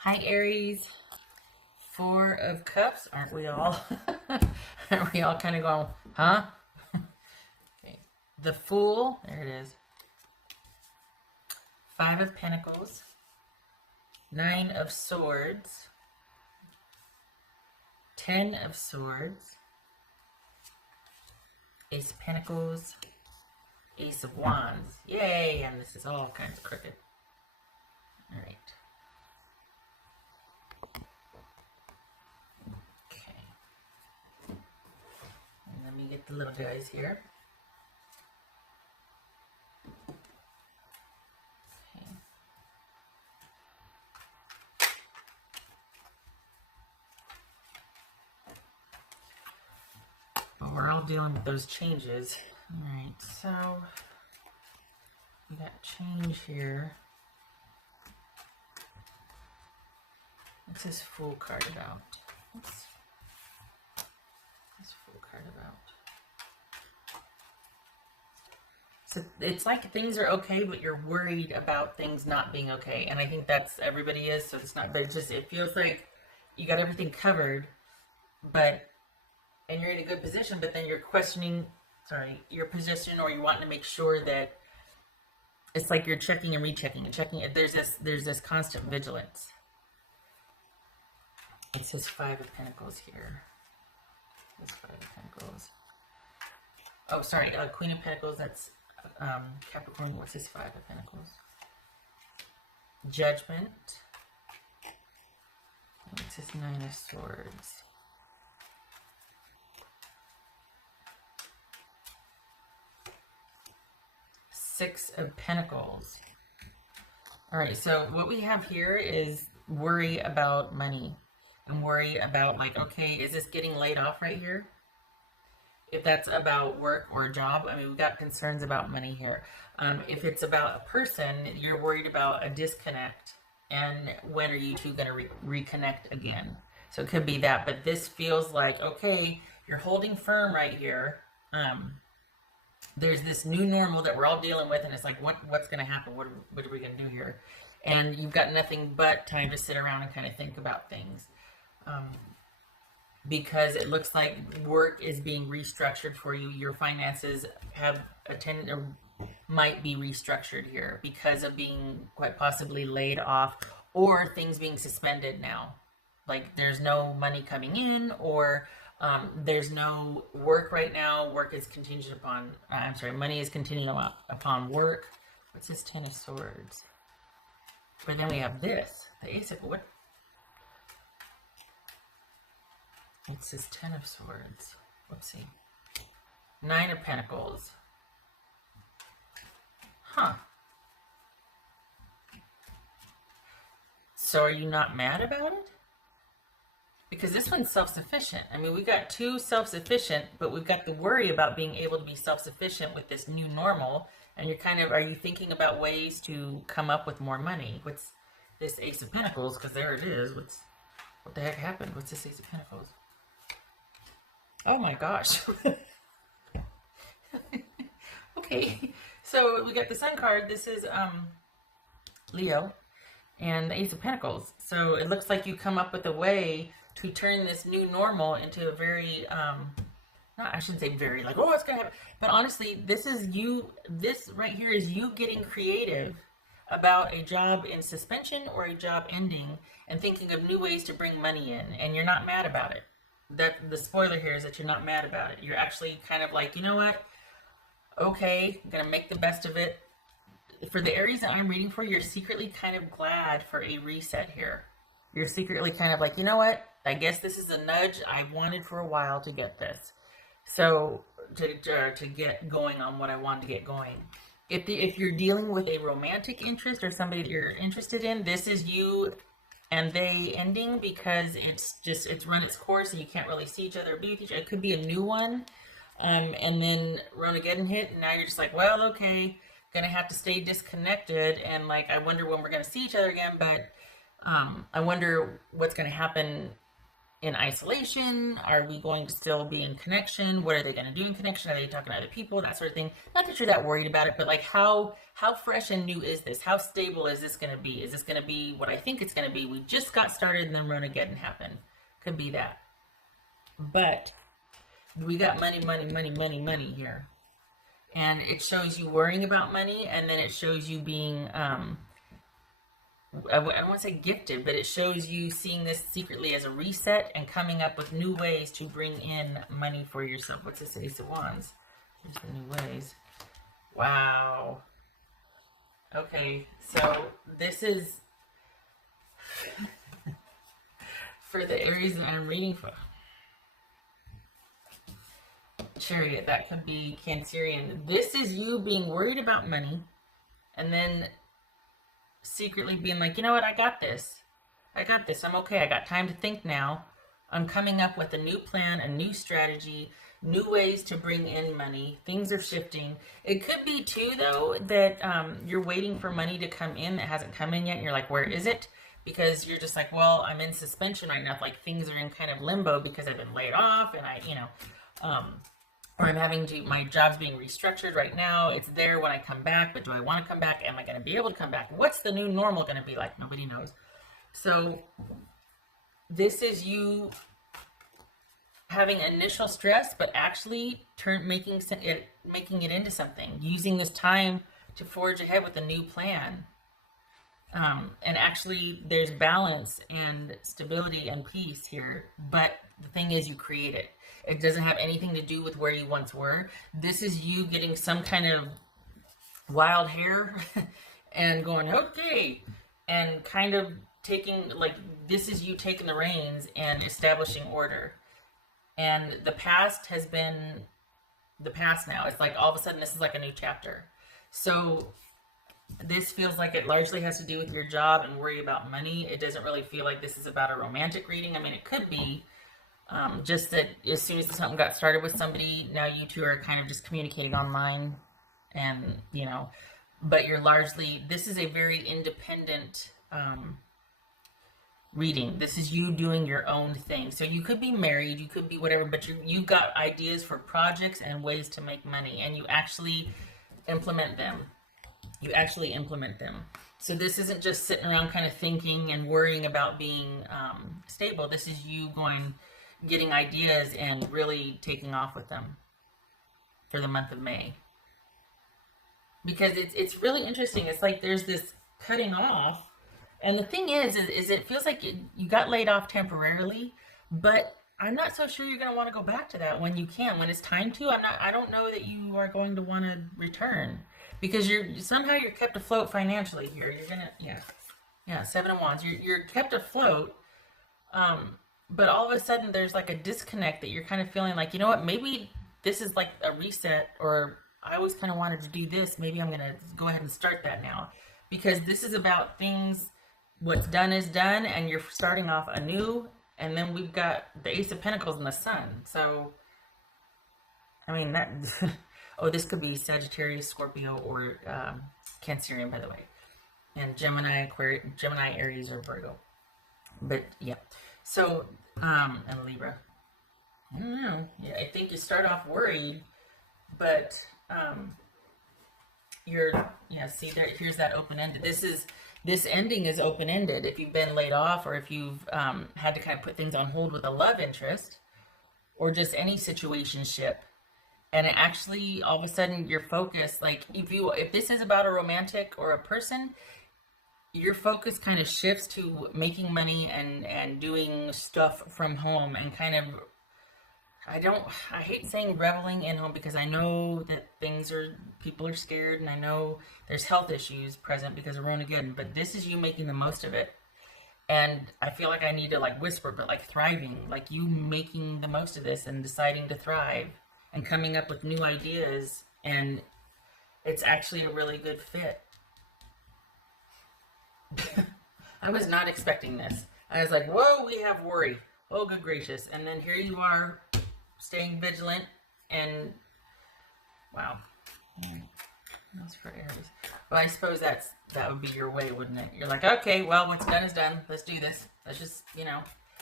Hi, Aries. Four of Cups. Aren't we all? Aren't we all kind of going, huh? Okay. The Fool. There it is. Five of Pentacles. Nine of Swords. 10 of Swords. Ace of Pentacles. Ace of Wands. Yay! And this is all kinds of crooked. All right. Let me get the little guys here. Okay. But we're all dealing with those changes. Alright, so we got change here. What's this Fool card about? What's this Fool card about? So it's like things are okay, but you're worried about things not being okay. And I think that's everybody is, so it's not, but it's just, it feels like you got everything covered, and you're in a good position, but then you're questioning, your position, or you're wanting to make sure that it's like you're checking and rechecking and checking. There's this constant vigilance. It says Five of Pentacles here. This Five of Pentacles. Oh, sorry, Queen of Pentacles, that's Capricorn. What's this Five of Pentacles? Judgment. What's this Nine of Swords? Six of Pentacles. All right, so what we have here is worry about money and worry about, like, okay, is this getting laid off right here? If that's about work or a job, I mean, we've got concerns about money here. If it's about a person, you're worried about a disconnect. And when are you two going to reconnect again? So it could be that. But this feels like, okay, you're holding firm right here. There's this new normal that we're all dealing with. And it's like, what's going to happen? What are we going to do here? And you've got nothing but time to sit around and kind of think about things. Because it looks like work is being restructured for you. Your finances have might be restructured here because of being quite possibly laid off, or things being suspended now. Like there's no money coming in, or there's no work right now. Work is contingent upon, money is contingent upon work. What's this Ten of Swords? But then we have this, the Ace of what? It says Ten of Swords. Whoopsie. Nine of Pentacles. Huh. So are you not mad about it? Because this one's self-sufficient. I mean, we got two self-sufficient, but we've got the worry about being able to be self-sufficient with this new normal. And you're kind of, are you thinking about ways to come up with more money? What's this Ace of Pentacles? Because there it is. What the heck happened? What's this Ace of Pentacles? Oh my gosh. Okay, so we got the Sun card. This is Leo and the Ace of Pentacles. So it looks like you come up with a way to turn this new normal into a very, I shouldn't say very, like, oh, it's going to happen. But honestly, this right here is you getting creative about a job in suspension or a job ending and thinking of new ways to bring money in, and you're not mad about it. That the spoiler here is that you're not mad about it. You're actually kind of like, you know what? Okay, I'm gonna make the best of it. For the Aries that I'm reading for, you're secretly kind of glad for a reset here. You're secretly kind of like, you know what? I guess this is a nudge I wanted for a while to get this. So to get going on what I wanted to get going. If you're dealing with a romantic interest or somebody that you're interested in, this is you and they ending because it's run its course and you can't really see each other or be with each other. It could be a new one. And then Ronageddon hit, and now you're just like, well, okay, gonna have to stay disconnected, and like, I wonder when we're gonna see each other again, but I wonder what's gonna happen in isolation? Are we going to still be in connection? What are they going to do in connection? Are they talking to other people? That sort of thing. Not that you're that worried about it, but like how fresh and new is this? How stable is this going to be? Is this going to be what I think it's going to be? We just got started and then Ronageddon happened. Could be that. But we got money, money, money, money, money here. And it shows you worrying about money, and then it shows you being I don't want to say gifted, but it shows you seeing this secretly as a reset and coming up with new ways to bring in money for yourself. What's this Ace of Wands? Here's the new ways. Wow. Okay, so this is for the Aries that I'm reading for. Chariot, that could be Cancerian. This is you being worried about money and then secretly being like, you know what, I got this. I got this. I'm okay. I got time to think now. I'm coming up with a new plan, a new strategy, new ways to bring in money. Things are shifting. It could be too, though, that you're waiting for money to come in that hasn't come in yet. And you're like, where is it? Because you're just like, well, I'm in suspension right now. Like things are in kind of limbo because I've been laid off and or I'm having to, my job's being restructured right now. It's there when I come back, but do I want to come back? Am I going to be able to come back? What's the new normal going to be like? Nobody knows. So this is you having initial stress, but actually making it into something, using this time to forge ahead with a new plan. And actually there's balance and stability and peace here, but the thing is you create it. It doesn't have anything to do with where you once were. This is you getting some kind of wild hair and going, okay, and kind of taking, like, this is you taking the reins and establishing order. And the past has been the past now. It's like all of a sudden this is like a new chapter. So this feels like it largely has to do with your job and worry about money. It doesn't really feel like this is about a romantic reading. I mean, it could be. Just that as soon as something got started with somebody, now you two are kind of just communicating online and, but you're largely, this is a very independent reading. This is you doing your own thing. So you could be married, you could be whatever, but you got ideas for projects and ways to make money, and you actually implement them. So this isn't just sitting around kind of thinking and worrying about being stable. This is you getting ideas and really taking off with them for the month of May. Because it's really interesting. It's like there's this cutting off. And the thing is it feels like you got laid off temporarily, but I'm not so sure you're going to want to go back to that when you can. When it's time to, I don't know that you are going to want to return. Because somehow you're kept afloat financially here. You're going to, yeah, 7 of Wands. You're kept afloat, but all of a sudden there's like a disconnect that you're kind of feeling like, you know what, maybe this is like a reset, or I always kind of wanted to do this. Maybe I'm going to go ahead and start that now. Because this is about things, what's done is done, and you're starting off anew. And then we've got the Ace of Pentacles and the Sun. So, I mean, that, oh, this could be Sagittarius, Scorpio, or Cancerian, by the way. And Gemini, Aries, or Virgo. But, yeah. So, and Libra. I don't know. Yeah, I think you start off worried, but see there, here's that open-ended. This ending is open-ended. If you've been laid off, or if you've had to kind of put things on hold with a love interest, or just any situationship, and it actually, all of a sudden, your focus, like, if this is about a romantic or a person, your focus kind of shifts to making money and doing stuff from home, and kind of, I hate saying reveling in home, because I know that people are scared, and I know there's health issues present because of Ronageddon, but this is you making the most of it. And I feel like I need to like whisper, but like thriving, like you making the most of this and deciding to thrive and coming up with new ideas, and it's actually a really good fit. I was not expecting this. I was like, whoa, we have worry. Oh, good gracious. And then here you are, staying vigilant, and wow. That's for Aries. Well, I suppose that would be your way, wouldn't it? You're like, okay, well, what's done is done. Let's do this. Let's just,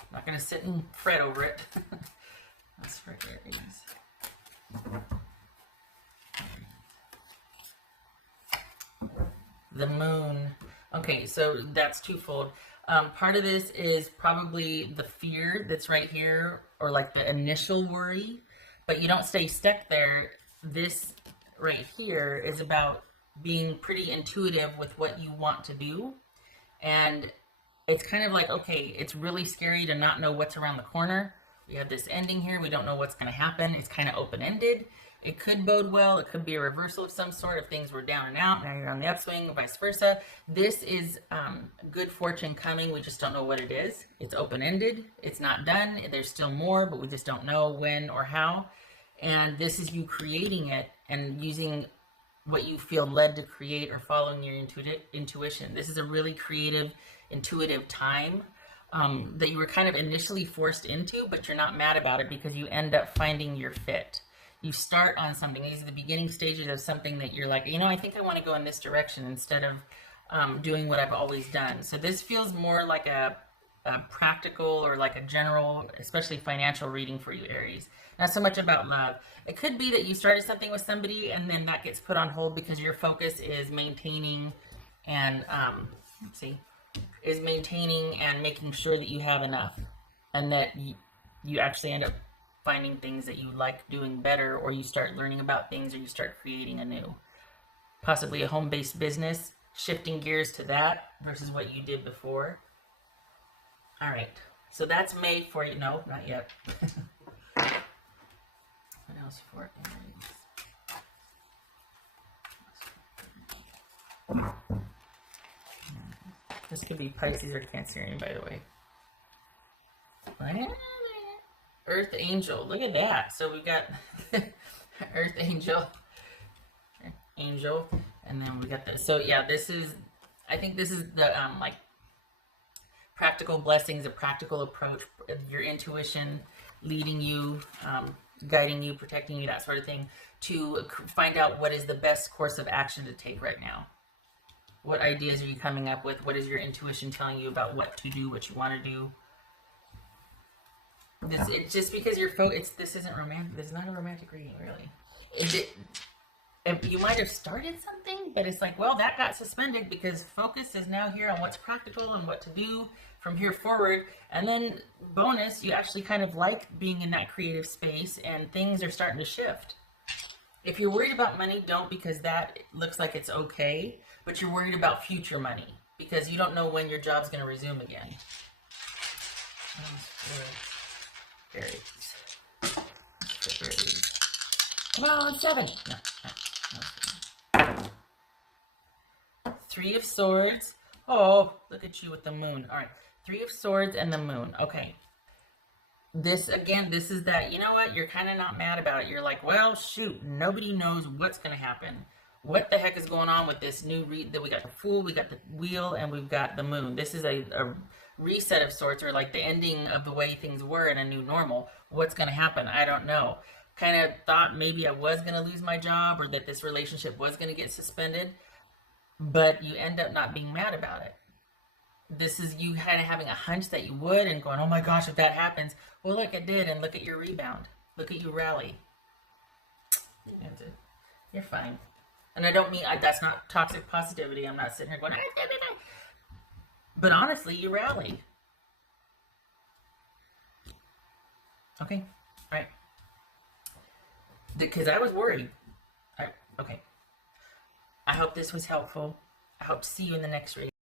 not going to sit and fret over it. That's for Aries. The moon. Okay, so that's twofold. Part of this is probably the fear that's right here, or like the initial worry, but you don't stay stuck there. This right here is about being pretty intuitive with what you want to do. And it's kind of like, okay, it's really scary to not know what's around the corner. We have this ending here. We don't know what's going to happen. It's kind of open-ended. It could bode well. It could be a reversal of some sort if things were down and out. Now you're on the upswing, vice versa. This is good fortune coming. We just don't know what it is. It's open-ended. It's not done. There's still more, but we just don't know when or how. And this is you creating it and using what you feel led to create or following your intuition. This is a really creative, intuitive time that you were kind of initially forced into, but you're not mad about it because you end up finding your fit. You start on something. These are the beginning stages of something that you're like, I think I want to go in this direction instead of doing what I've always done. So this feels more like a practical or like a general, especially financial reading for you, Aries. Not so much about love. It could be that you started something with somebody and then that gets put on hold because your focus is maintaining and, maintaining and making sure that you have enough, and that you actually end up finding things that you like doing better, or you start learning about things, or you start creating anew. Possibly a home-based business, shifting gears to that versus what you did before. All right, so that's May for you. No, not yet. What else for Aries? This could be Pisces or Cancerian, by the way. Earth Angel. Look at that. So we've got Earth Angel, and then we got this. So yeah, I think this is the like practical blessings, a practical approach, your intuition leading you, guiding you, protecting you, that sort of thing, to find out what is the best course of action to take right now. What ideas are you coming up with? What is your intuition telling you about what to do, what you want to do? It's just because you're this isn't romantic. This is not a romantic reading, really. You might have started something, but it's like, well, that got suspended because focus is now here on what's practical and what to do from here forward. And then bonus, you actually kind of like being in that creative space, and things are starting to shift. If you're worried about money, don't, because that looks like it's okay, but you're worried about future money because you don't know when your job's going to resume again. Aries. Come on, 7. No. 3 of Swords. Oh, look at you with the moon. All right. 3 of Swords and the moon. Okay. This, again, this is that, you know what? You're kind of not mad about it. You're like, well, shoot, nobody knows what's going to happen. What the heck is going on with this new that we got the Fool, we got the Wheel, and we've got the Moon. This is a reset of sorts, or like the ending of the way things were in a new normal. What's going to happen? I don't know. Kind of thought maybe I was going to lose my job, or that this relationship was going to get suspended, but you end up not being mad about it. This is you kind of having a hunch that you would and going, oh my gosh, if that happens, well, look, it did, and look at your rebound. Look at you rally. You're fine. And I don't mean, that's not toxic positivity. I'm not sitting here going, but honestly, you rally. Okay, all right. Because I was worried. Okay. I hope this was helpful. I hope to see you in the next reading.